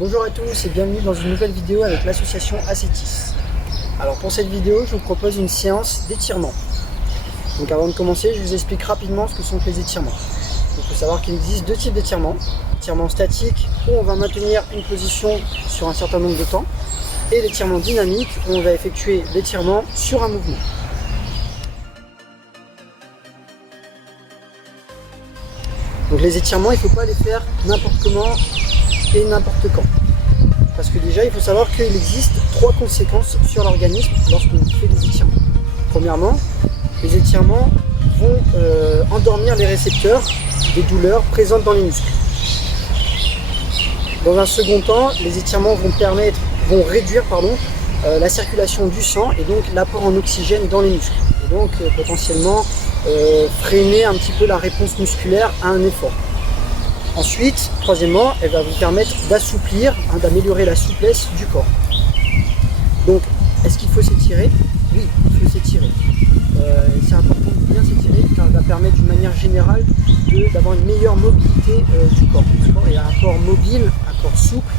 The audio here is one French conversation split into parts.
Bonjour à tous et bienvenue dans une nouvelle vidéo avec l'association Acetis. Alors pour cette vidéo, je vous propose une séance d'étirement. Donc avant de commencer, je vous explique rapidement ce que sont les étirements. Il faut savoir qu'il existe deux types d'étirements. L'étirement statique où on va maintenir une position sur un certain nombre de temps et l'étirement dynamique où on va effectuer l'étirement sur un mouvement. Donc les étirements, il ne faut pas les faire n'importe comment et n'importe quand. Parce que déjà, il faut savoir qu'il existe trois conséquences sur l'organisme lorsqu'on fait des étirements. Premièrement, les étirements vont endormir les récepteurs des douleurs présentes dans les muscles. Dans un second temps, les étirements vont réduire la circulation du sang et donc l'apport en oxygène dans les muscles. Et donc potentiellement freiner un petit peu la réponse musculaire à un effort. Ensuite, troisièmement, elle va vous permettre d'assouplir, d'améliorer la souplesse du corps. Donc, est-ce qu'il faut s'étirer? Oui, il faut s'étirer. C'est important de bien s'étirer car elle va permettre d'une manière générale d'avoir une meilleure mobilité du corps. Et un corps mobile, un corps souple,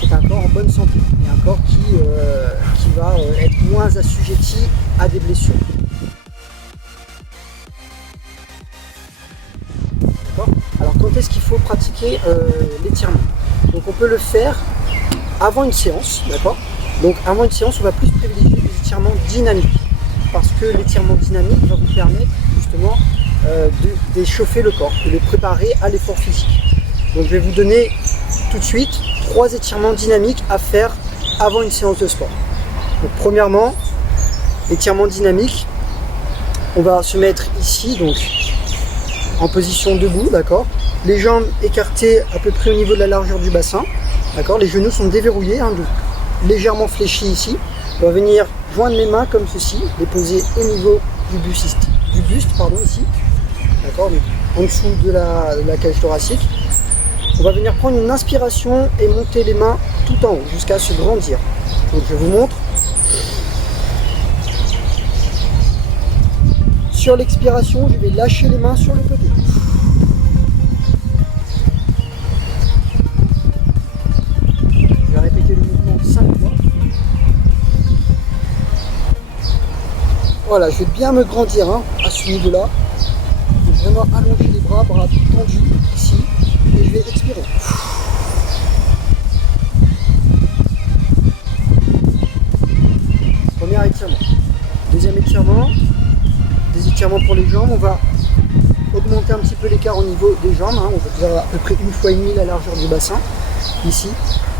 c'est un corps en bonne santé et un corps qui va être moins assujetti à des blessures. Alors quand est-ce qu'il faut pratiquer l'étirement? Donc on peut le faire avant une séance, d'accord? Donc avant une séance, on va plus privilégier les étirements dynamiques parce que l'étirement dynamique va vous permettre justement d'échauffer le corps, de le préparer à l'effort physique. Donc je vais vous donner tout de suite 3 étirements dynamiques à faire avant une séance de sport. Donc premièrement, l'étirement dynamique, on va se mettre ici, donc en position debout, d'accord? Les jambes écartées à peu près au niveau de la largeur du bassin, d'accord? Les genoux sont déverrouillés, donc légèrement fléchis ici. On va venir joindre mes mains comme ceci, les poser au niveau du buste ici, d'accord? Donc en dessous de la cage thoracique. On va venir prendre une inspiration et monter les mains tout en haut jusqu'à se grandir. Donc je vous montre. Sur l'expiration, je vais lâcher les mains sur le côté. Je vais répéter le mouvement 5 fois. Voilà, je vais bien me grandir à ce niveau-là. Je vais vraiment allonger les bras tendus ici. Et je vais expirer. Premier étirement. Deuxième étirement. Des étirements pour les jambes, on va augmenter un petit peu l'écart au niveau des jambes, on va dire à peu près 1,5 fois la largeur du bassin, ici,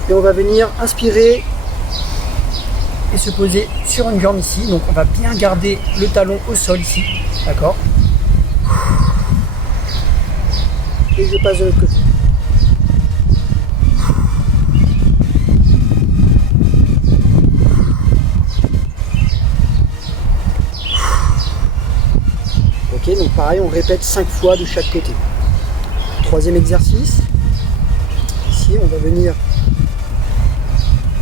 et on va venir inspirer et se poser sur une jambe ici, donc on va bien garder le talon au sol ici, d'accord, et je passe de l'autre côté. Donc pareil, on répète 5 fois de chaque côté. Troisième exercice. Ici, on va venir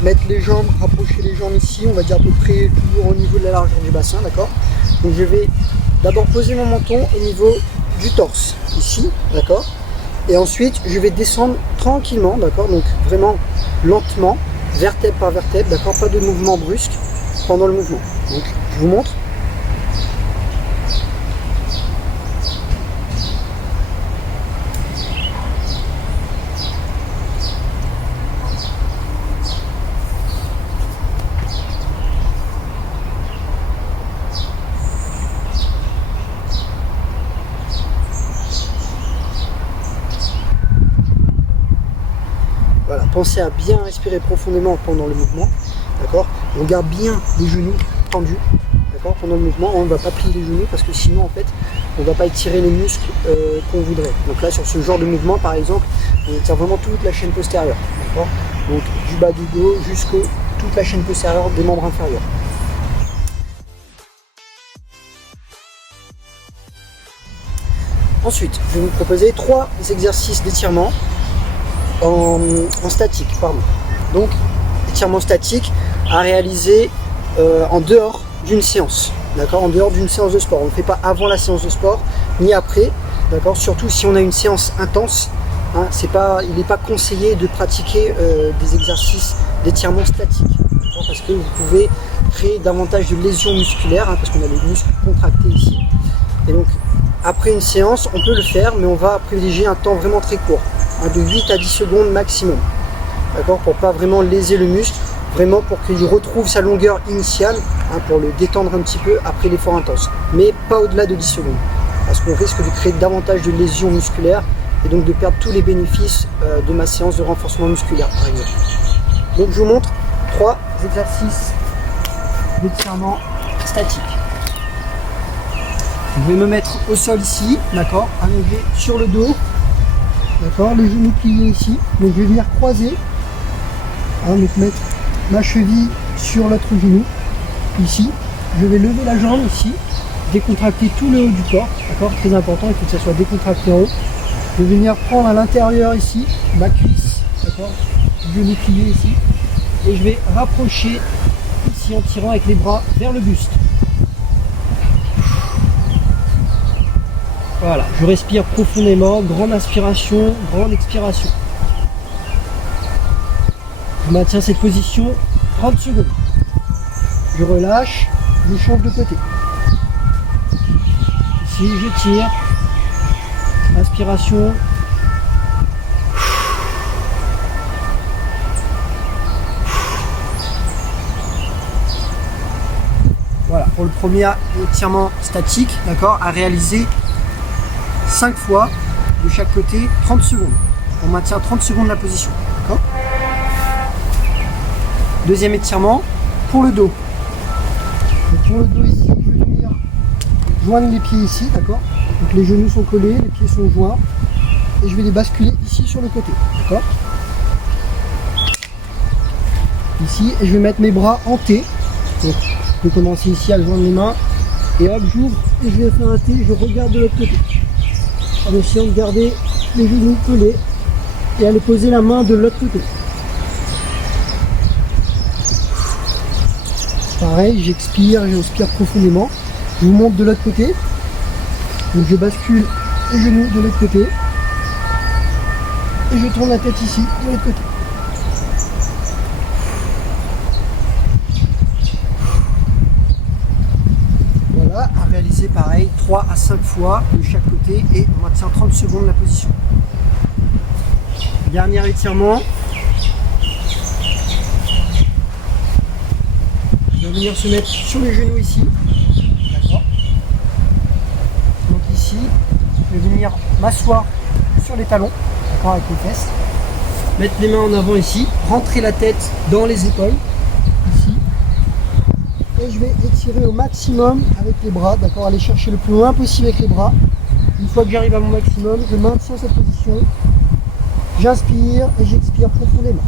mettre les jambes, rapprocher les jambes ici, on va dire à peu près toujours au niveau de la largeur du bassin, d'accord? Donc je vais d'abord poser mon menton au niveau du torse, ici, d'accord? Et ensuite, je vais descendre tranquillement, d'accord? Donc vraiment lentement, vertèbre par vertèbre, d'accord? Pas de mouvement brusque pendant le mouvement. Donc je vous montre. Voilà, pensez à bien respirer profondément pendant le mouvement, d'accord? On garde bien les genoux tendus, d'accord? Pendant le mouvement, on ne va pas plier les genoux parce que sinon, en fait, on ne va pas étirer les muscles qu'on voudrait. Donc là, sur ce genre de mouvement, par exemple, on étire vraiment toute la chaîne postérieure, d'accord? Donc du bas du dos jusqu'à toute la chaîne postérieure des membres inférieurs. Ensuite, je vais vous proposer 3 exercices d'étirement en statique, pardon. Donc, étirement statique à réaliser en dehors d'une séance, d'accord, en dehors d'une séance de sport. On ne le fait pas avant la séance de sport, ni après, d'accord, surtout si on a une séance intense Hein, il n'est pas conseillé de pratiquer des exercices d'étirement statique, parce que vous pouvez créer davantage de lésions musculaires, hein, parce qu'on a les muscles contractés ici. Et donc après une séance, on peut le faire, mais on va privilégier un temps vraiment très court, hein, de 8 à 10 secondes maximum, d'accord, pour pas vraiment léser le muscle, vraiment pour qu'il retrouve sa longueur initiale, hein, pour le détendre un petit peu après l'effort intense, mais pas au-delà de 10 secondes, parce qu'on risque de créer davantage de lésions musculaires et donc de perdre tous les bénéfices de ma séance de renforcement musculaire par exemple. Donc je vous montre 3 exercices d'étirement statique. Je vais me mettre au sol ici, d'accord, allongé sur le dos, d'accord, les genoux pliés ici. Donc je vais venir croiser, hein, donc mettre ma cheville sur l'autre genou, ici. Je vais lever la jambe ici, décontracter tout le haut du corps, d'accord, très important, il faut que ça soit décontracté en haut. Je vais venir prendre à l'intérieur ici, ma cuisse, d'accord, genou plié ici. Et je vais rapprocher ici en tirant avec les bras vers le buste. Voilà, je respire profondément, grande inspiration, grande expiration. Je maintiens cette position 30 secondes. Je relâche, je change de côté. Ici, je tire. Inspiration. Voilà, pour le premier étirement statique, d'accord, à réaliser 5 fois de chaque côté, 30 secondes. On maintient 30 secondes la position. Deuxième étirement pour le dos. Donc pour le dos ici, je vais venir joindre les pieds ici, d'accord. Donc les genoux sont collés, les pieds sont joints. Et je vais les basculer ici sur le côté, d'accord. Ici, et je vais mettre mes bras en T. Donc je peux commencer ici à joindre les mains. Et hop, j'ouvre et je vais faire un T, je regarde de l'autre côté. En essayant de garder les genoux collés et aller poser la main de l'autre côté. Pareil, j'expire, j'inspire profondément. Je vous monte de l'autre côté. Donc je bascule les genoux de l'autre côté. Et je tourne la tête ici, de l'autre côté. Voilà, à réaliser pareil 3 à 5 fois de chaque côté et on maintient 30 secondes la position. Dernier étirement. Je vais venir se mettre sur les genoux ici. D'accord. Donc ici, je vais venir m'asseoir sur les talons, d'accord, avec les fesses. Mettre les mains en avant ici, rentrer la tête dans les épaules, ici. Et je vais étirer au maximum avec les bras, d'accord, aller chercher le plus loin possible avec les bras. Une fois que j'arrive à mon maximum, je maintiens cette position. J'inspire et j'expire profondément.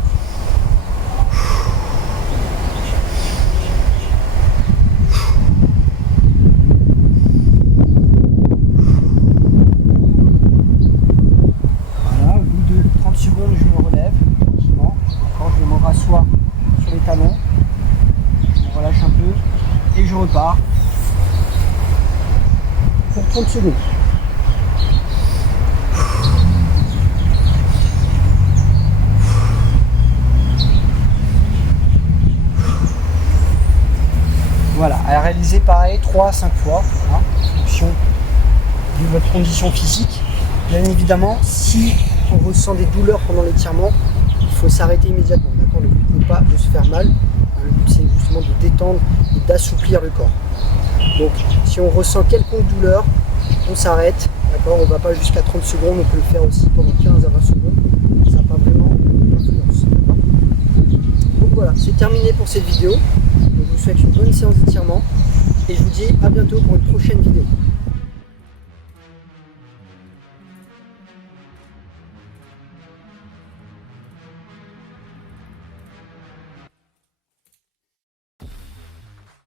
Voilà, au bout de 30 secondes, je me relève tranquillement. Encore, je me rassois sur les talons. Je me relâche un peu et je repars pour 30 secondes. Voilà, à réaliser pareil 3 à 5 fois, hein, en fonction de votre condition physique. Bien évidemment, si on ressent des douleurs pendant l'étirement, il faut s'arrêter immédiatement. D'accord, le but n'est pas de se faire mal, le but c'est justement de détendre et d'assouplir le corps. Donc si on ressent quelconque douleur, on s'arrête, d'accord, on ne va pas jusqu'à 30 secondes, on peut le faire aussi pendant 15 à 20 secondes, ça n'a pas vraiment d'influence. Donc voilà, c'est terminé pour cette vidéo. Je vous souhaite une bonne séance d'étirement et je vous dis à bientôt pour une prochaine vidéo.